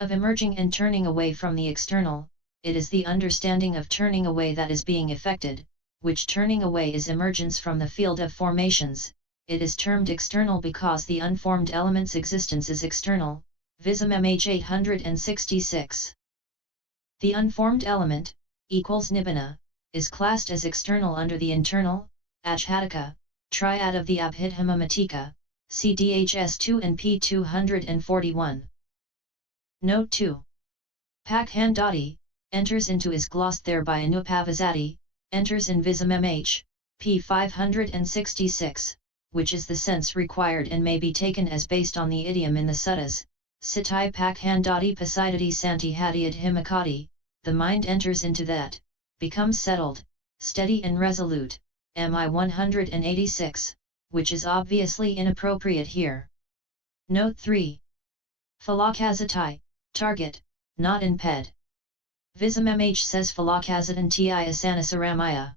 of emerging and turning away from the external. It is the understanding of turning away that is being effected, which turning away is emergence from the field of formations. It is termed external because the unformed element's existence is external. Vism-mhþ 866. The unformed element, equals Nibbana, is classed as external under the internal, ajjhattika, triad of the Abhidhamma Matika, cdhs 2 and p. 241. Note 2. Pakkhandati, enters into is glossed there by anupavisati, enters in Vism-mhþ, p. 566, which is the sense required and may be taken as based on the idiom in the Suttas. Cittaí Pakkhandati pasìdati santiþþhati adhimuccati, the mind enters into that, becomes settled, steady and resolute, mi 186, which is obviously inappropriate here. Note 3. Phalakasataí, target, not in ped. Vism-mhþ says Phalakasatan ti asana-sara-mayaí.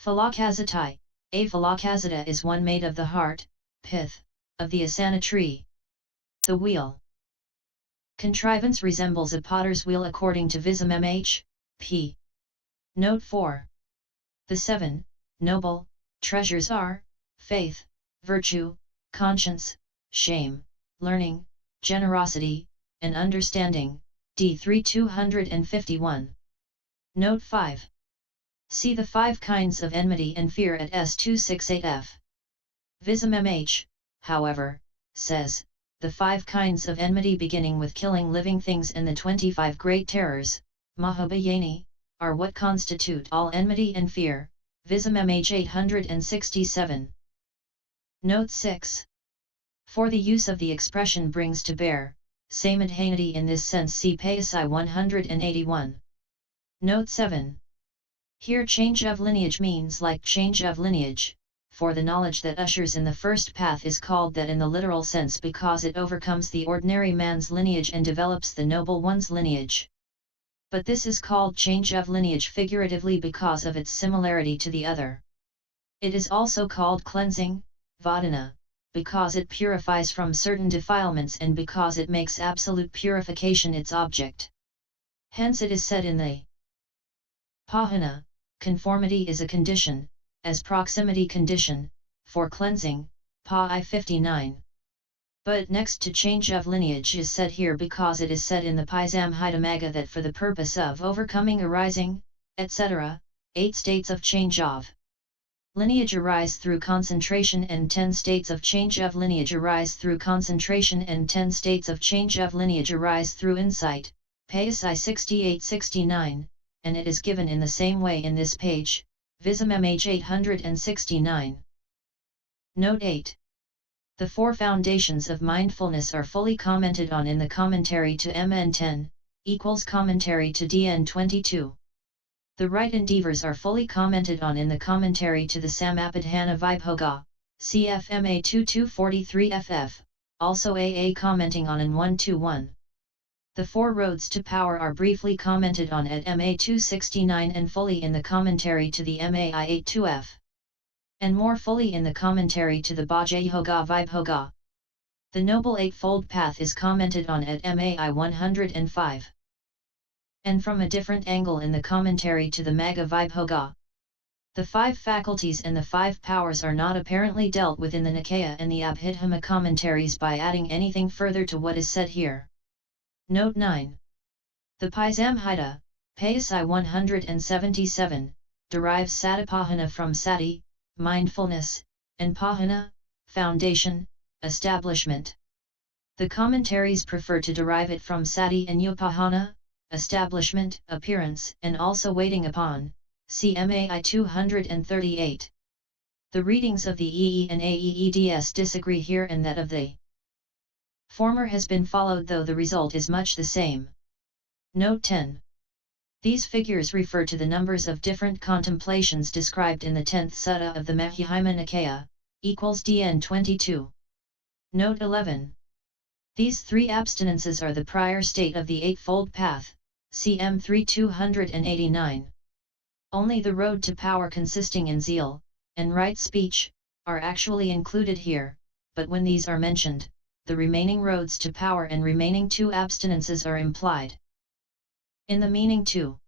Phalakasataí, a phalakasata is one made of the heart, pith, of the asana tree. The wheel. Contrivance resembles a potter's wheel according to Vism-mhþ, p. Note 4. The 7 noble treasures are faith, virtue, conscience, shame, learning, generosity, and understanding. D3 251. Note 5. See the 5 kinds of enmity and fear at S268f. Vism-mhþ, however, says, the 5 kinds of enmity beginning with killing living things and the 25 great terrors, Mahabhayani, are what constitute all enmity and fear. Vism-mhþ 867. Note 6. For the use of the expression brings to bear, samidhanati in this sense see pasìdati 181. Note 7. Here change of lineage means like change of lineage, for the knowledge that ushers in the first path is called that in the literal sense because it overcomes the ordinary man's lineage and develops the noble one's lineage. But this is called change of lineage figuratively because of its similarity to the other. It is also called cleansing, vadana, because it purifies from certain defilements and because it makes absolute purification its object. Hence it is said in the Pahana, conformity is a condition, as proximity condition, for cleansing, Pa 59. But next to change of lineage is said here because it is said in the Vism-mhþ that for the purpose of overcoming arising, etc., 8 states of change of lineage arise through concentration and 10 states of change of lineage arise through concentration and 10 states of change of lineage arise through insight, pasìdati 68-69, and it is given in the same way in this page, Vism-mhþ 869. Note 8. The 4 foundations of mindfulness are fully commented on in the commentary to MN 10, equals commentary to DN 22. The right endeavors are fully commented on in the commentary to the Samappadhana Vibhoga, CFMA 2243FF, also AA commenting on in 121. The 4 roads to power are briefly commented on at MA 269 and fully in the commentary to the MAI 82F. And more fully in the commentary to the Bhaja-yoga Vibhoga. The Noble Eightfold Path is commented on at MAI 105. And from a different angle in the commentary to the Magga Vibhoga. The 5 faculties and the 5 powers are not apparently dealt with in the Nikaya and the Abhidhamma commentaries by adding anything further to what is said here. Note 9. The Vism-mhþ, pasìdati 177, derives satipahana from sati, mindfulness, and pahana, foundation, establishment. The commentaries prefer to derive it from sati and upahana, establishment, appearance, and also waiting upon, CMAI 238. The readings of the EE and AEEDS disagree here and that of the former has been followed though the result is much the same. Note 10. These figures refer to the numbers of different contemplations described in the 10th Sutta of the Majjhima Nikaya, equals DN 22. Note 11. These 3 abstinences are the prior state of the Eightfold Path, CM 3289. Only the road to power consisting in zeal, and right speech, are actually included here, but when these are mentioned, the remaining roads to power and remaining 2 abstinences are implied. In the meaning 2.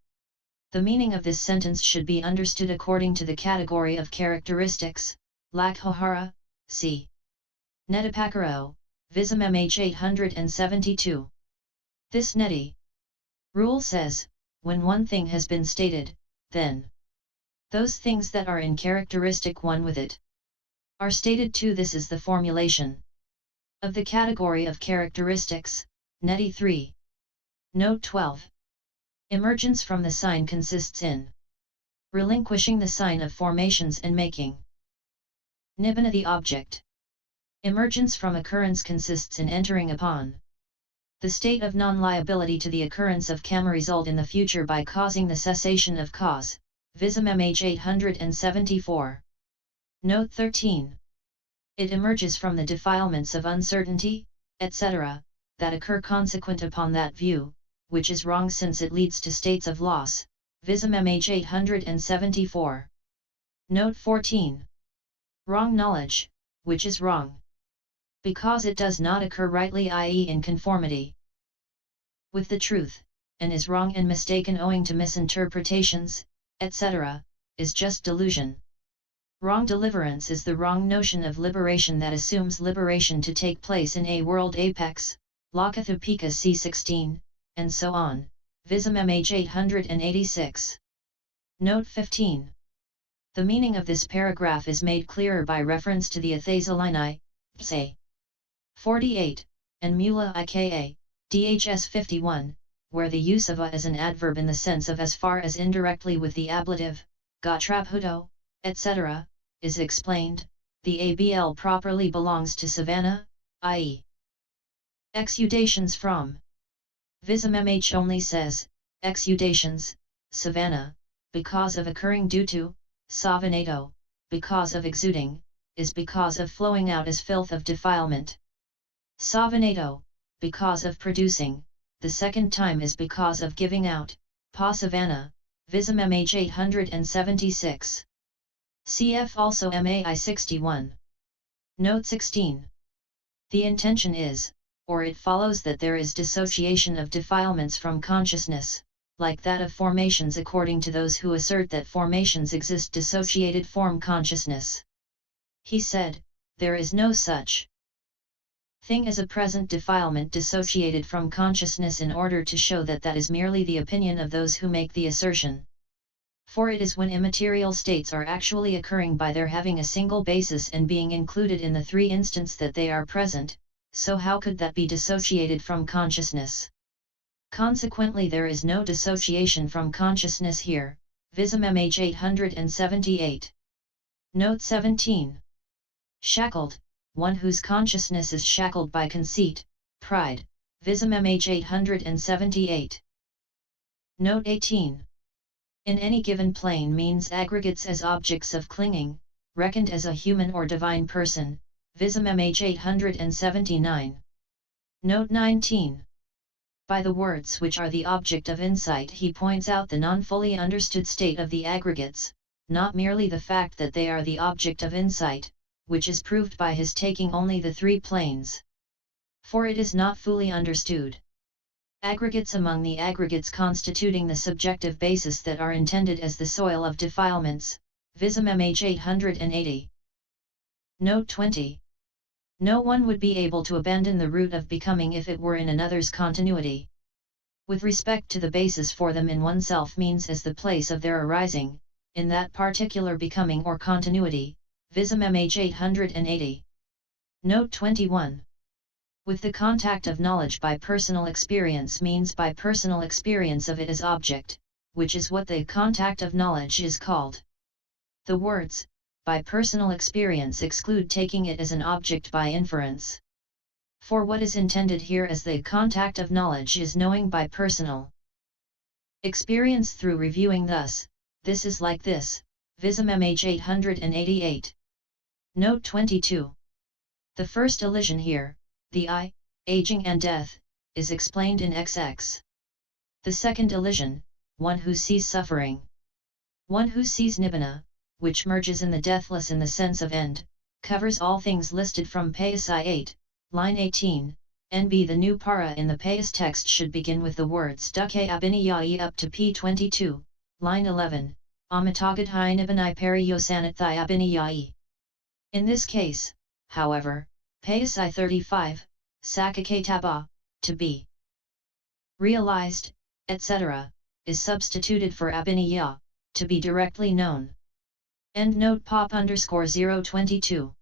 The meaning of this sentence should be understood according to the category of characteristics, Lakhohara, c. Netipakaro, Vism-mhþ 872. This neti rule says, when one thing has been stated, then those things that are in characteristic one with it are stated too. This is the formulation of the category of characteristics, neti 3. Note 12. Emergence from the sign consists in relinquishing the sign of formations and making Nibbana the object. Emergence from occurrence consists in entering upon the state of non-liability to the occurrence of karma result in the future by causing the cessation of cause, Vism-mhþ 874. Note 13. It emerges from the defilements of uncertainty, etc., that occur consequent upon that view, which is wrong since it leads to states of loss, Vism-mhþ 874. Note 14. Wrong knowledge, which is wrong because it does not occur rightly, i.e. in conformity with the truth, and is wrong and mistaken owing to misinterpretations, etc., is just delusion. Wrong deliverance is the wrong notion of liberation that assumes liberation to take place in a world apex, Lokathapika c16, and so on, Vism-mhþ 886. Note 15. The meaning of this paragraph is made clearer by reference to the Athasalini, Psa. 48, and Mula Ika, Dhs 51, where the use of a as an adverb in the sense of as far as indirectly with the ablative, Gatrabhuto, etc., is explained. The ABL properly belongs to savannah, i.e. exudations from. Vism-mhþ only says, exudations, savannah, because of occurring due to, savanato, because of exuding, is because of flowing out as filth of defilement. Savanato, because of producing, the second time is because of giving out, pasavana, Vism-mhþ 876. Cf. also MAI 61. Note 16. The intention is, or it follows that there is dissociation of defilements from consciousness, like that of formations according to those who assert that formations exist dissociated form consciousness. He said, there is no such thing as a present defilement dissociated from consciousness in order to show that that is merely the opinion of those who make the assertion. For it is when immaterial states are actually occurring by their having a single basis and being included in the 3 instants that they are present, so how could that be dissociated from consciousness? Consequently there is no dissociation from consciousness here, Vism-mhþ 878. Note 17. Shackled, one whose consciousness is shackled by conceit, pride, Vism-mhþ 878. Note 18. In any given plane means aggregates as objects of clinging, reckoned as a human or divine person, Vism-mhþ 879. Note 19. By the words which are the object of insight he points out the non-fully understood state of the aggregates, not merely the fact that they are the object of insight, which is proved by his taking only the 3 planes. For it is not fully understood. Aggregates among the aggregates constituting the subjective basis that are intended as the soil of defilements, Vism-mhþ 880. Note 20. No one would be able to abandon the root of becoming if it were in another's continuity. With respect to the basis for them in oneself means as the place of their arising, in that particular becoming or continuity, Vism-mhþ 880. Note 21. With the contact of knowledge by personal experience means by personal experience of it as object, which is what the contact of knowledge is called. The words, by personal experience exclude taking it as an object by inference. For what is intended here as the contact of knowledge is knowing by personal experience through reviewing thus, this is like this, Vism-mhþ 888. Note 22. The first illusion here, the I, aging and death, is explained in XX. The second illusion, one who sees suffering. One who sees Nibbana, which merges in the deathless in the sense of end, covers all things listed from Pasi 8, line 18, NB. The new para in the Payas text should begin with the words Dukkha Abhidhamma up to p22, line 11, Amatagathai Nibbana Pariyosanathai Abhidhamma. In this case, however, Payas I-35, Sakakataba, to be realized, etc., is substituted for Abhinaya, to be directly known. Endnote pop_022.